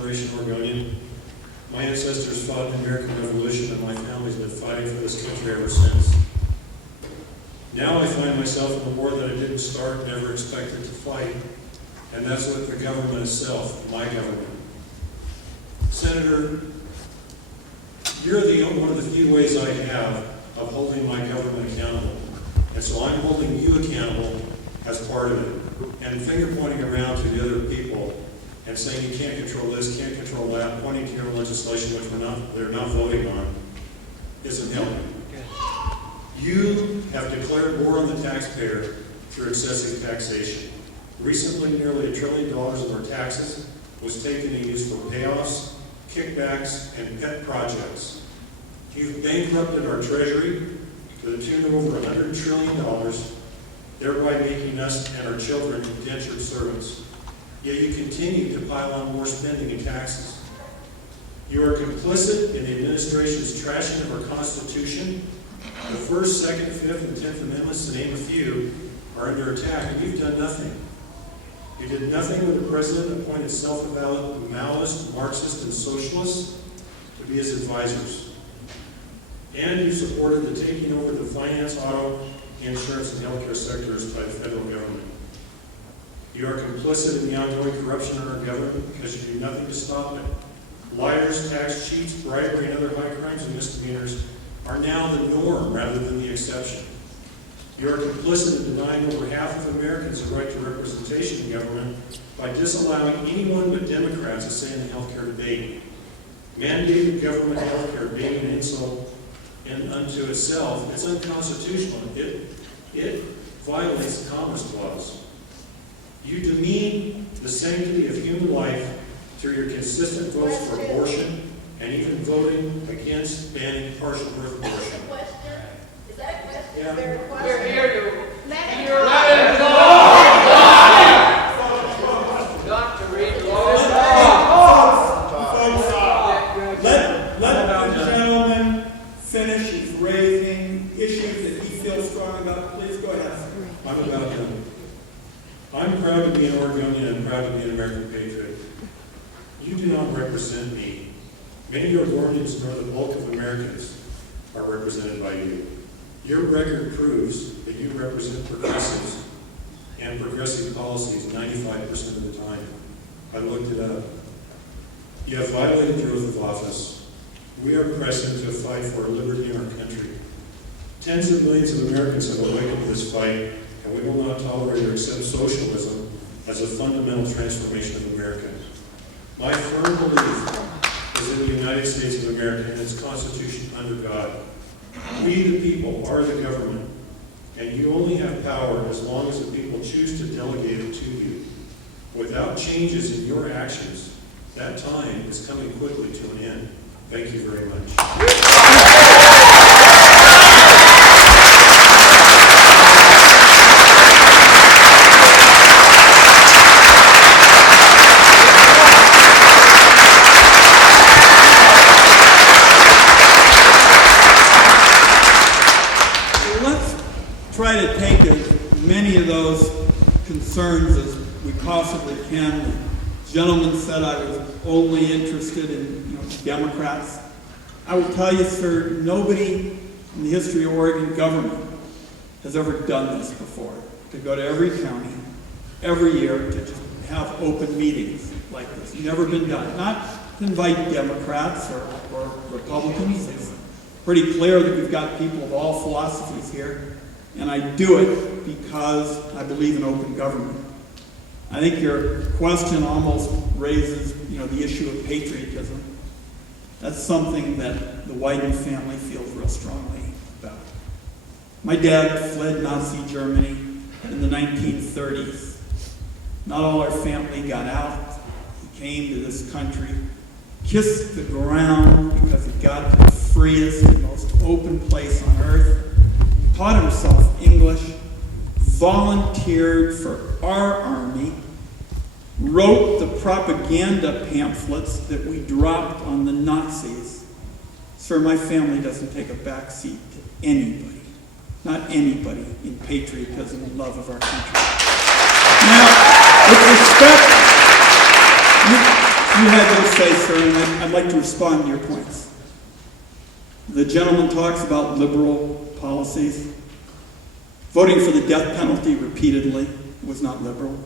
generation Oregonian. My ancestors fought in the American Revolution, and my family's been fighting for this country ever since. Now I find myself in a war that I didn't start, never expected to fight, and that's with the government itself, my government. Senator, you're one of the few ways I have of holding my government accountable, and so I'm holding you accountable as part of it, and finger pointing around to the other people and saying you can't control this, can't control that, pointing to your legislation which they're not voting on, isn't helping. You have declared war on the taxpayer through excessive taxation. Recently, nearly $1 trillion of our taxes was taken and used for payoffs, kickbacks, and pet projects. You've bankrupted our treasury to the tune of over $100 trillion, thereby making us and our children indentured servants. Yet you continue to pile on more spending and taxes. You are complicit in the administration's trashing of our Constitution. The First, Second, Fifth, and 10th Amendments, to name a few, are under attack, and you've done nothing. You did nothing when the president appointed self-avowed Maoist, Marxist, and socialists to be his advisors. And you supported the taking over the finance, auto, insurance, and healthcare sectors by the federal government. You are complicit in the ongoing corruption in our government because you do nothing to stop it. Liars, tax cheats, bribery, and other high crimes and misdemeanors are now the norm rather than the exception. You are complicit in denying over half of Americans the right to representation in government by disallowing anyone but Democrats to say in the healthcare debate. Mandated government healthcare being an insult unto itself, it's unconstitutional. It violates the Commerce Clause. You demean the sanctity of human life through your consistent votes for abortion and even voting against banning partial birth abortion. Is that a question? Yeah. Is there a question? We're here to Let it not to read the Let the gentleman finish. He's raising issues that he feels strong about. Please go ahead. I'm about them. I'm proud to be an Oregonian and proud to be an American patriot. You do not represent me. Many Oregonians, nor the bulk of Americans, are represented by you. Your record proves that you represent progressives and progressive policies 95% of the time. I looked it up. You have violated your oath of office. We are pressing to fight for liberty in our country. Tens of millions of Americans have awakened to this fight, and we will not tolerate or accept socialism as a fundamental transformation of America. My firm belief is in the United States of America and its Constitution under God. We, the people, are the government, and you only have power as long as the people choose to delegate it to you. Without changes in your actions, that time is coming quickly to an end. Thank you very much. Try to take as many of those concerns as we possibly can. The gentleman said I was only interested in Democrats. I will tell you, sir, nobody in the history of Oregon government has ever done this before. To go to every county, every year, to just have open meetings like this. Never been done. Not to invite Democrats or Republicans. It's pretty clear that we've got people of all philosophies here. And I do it because I believe in open government. I think your question almost raises, the issue of patriotism. That's something that the Wyden family feels real strongly about. My dad fled Nazi Germany in the 1930s. Not all our family got out. He came to this country, kissed the ground because he got to the freest and most open place on earth. Taught himself English, volunteered for our army, wrote the propaganda pamphlets that we dropped on the Nazis. Sir, my family doesn't take a back seat to anybody, not anybody, in patriotism and love of our country. Now, with respect, You had your say, sir, and I'd like to respond to your points. The gentleman talks about liberal policies. Voting for the death penalty repeatedly was not liberal.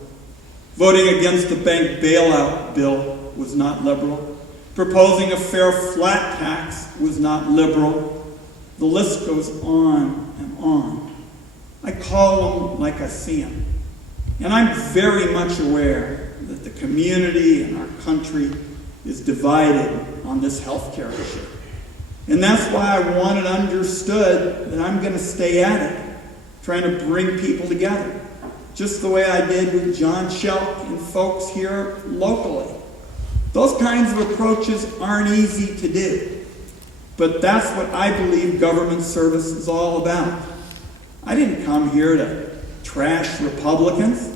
Voting against the bank bailout bill was not liberal. Proposing a fair flat tax was not liberal. The list goes on and on. I call them like I see them. And I'm very much aware that the community and our country is divided on this healthcare issue. And that's why I want it understood that I'm going to stay at it, trying to bring people together, just the way I did with John Shelk and folks here locally. Those kinds of approaches aren't easy to do, but that's what I believe government service is all about. I didn't come here to trash Republicans.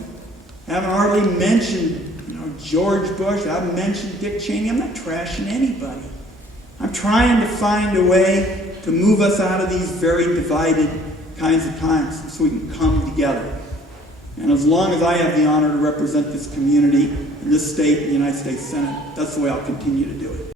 I haven't hardly mentioned, George Bush. I haven't mentioned Dick Cheney. I'm not trashing anybody. I'm trying to find a way to move us out of these very divided kinds of times so we can come together. And as long as I have the honor to represent this community in this state, the United States Senate, that's the way I'll continue to do it.